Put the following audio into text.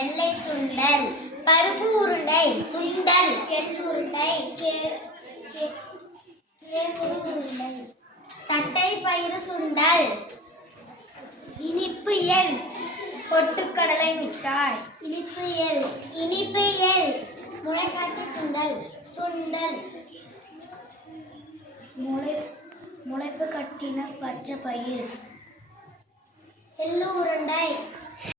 வெள்ளை சுண்டல், பருப்பு உருண்டை, சுண்டல், எள் உருண்டை, உருண்டை, தட்டை பயிறு சுண்டல், இனிப்பு எள், பொட்டுக்கடலை மிட்டாய், இனிப்பு எள், முளைக்காட்டு சுண்டல், சுண்டல், முளைப்பு கட்டின பச்சை பயிர்.